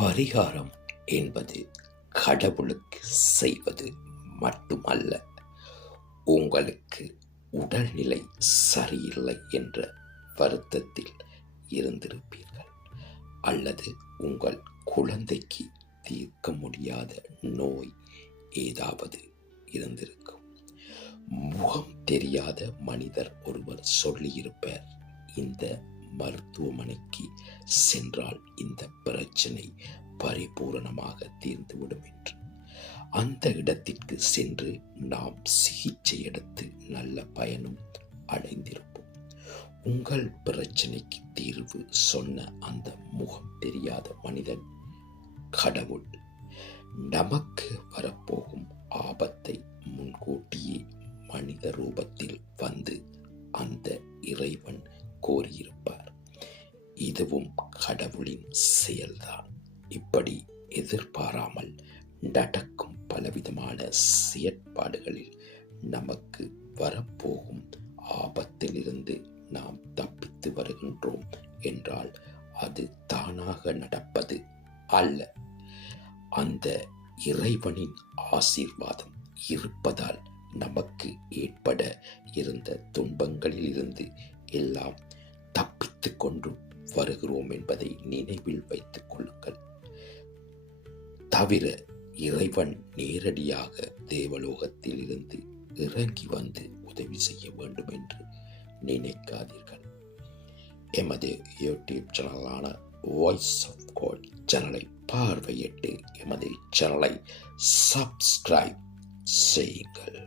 பரிகாரம் என்பது கடவுளுக்கு செய்வது மட்டுமல்ல. உங்களுக்கு உடல்நிலை சரியில்லை என்ற வருத்தத்தில் இருந்திருப்பீர்கள், அல்லது உங்கள் குழந்தைக்கு தீர்க்க முடியாத நோய் ஏதாவது இருந்திருக்கும். முகம் தெரியாத மனிதர் ஒருவர் சொல்லியிருப்பார், இந்த மருத்துவமனைக்கு சென்றால் இந்த பிரச்சனை பரிபூரணமாக தீர்ந்துவிடும் என்று. அந்த இடத்திற்கு சென்று நாம் சிகிச்சை எடுத்து நல்ல பயனும் அடைந்திருப்போம். உங்கள் பிரச்சனைக்கு தீர்வு சொன்ன அந்த முகம் தெரியாத மனிதன் கடவுள். நமக்கு வரப்போகும் ஆபத்தை முன்கூட்டியே மனித ரூபத்தில் வந்து அந்த இறைவன் கோரியிருப்பார். இதுவும் கடவுளின் செயல்தான். இப்படி எதிர்பாராமல் நடக்கும் பலவிதமான செயற்பாடுகளில் நமக்கு வரப்போகும் ஆபத்திலிருந்து நாம் தப்பித்து வருகின்றோம் என்றால் அது தானாக நடப்பது அல்ல. அந்த இறைவனின் ஆசீர்வாதம் இருப்பதால் நமக்கு ஏற்பட இருந்த துன்பங்களில் இருந்து எல்லாம் தப்பித்து கொண்டு வருகிறோம் என்பதை நினைவில் வைத்துக் கொள்ளுங்கள். தவிர இறைவன் நேரடியாக தேவலோகத்தில் இருந்து இறங்கி வந்து உதவி செய்ய வேண்டும் என்று நினைக்காதீர்கள். எமது யூடியூப் சேனலான வாய்ஸ் ஆஃப் காட் சேனலை பார்வையிட்டு எமது சேனலை சப்ஸ்கிரைப் செய்யுங்கள்.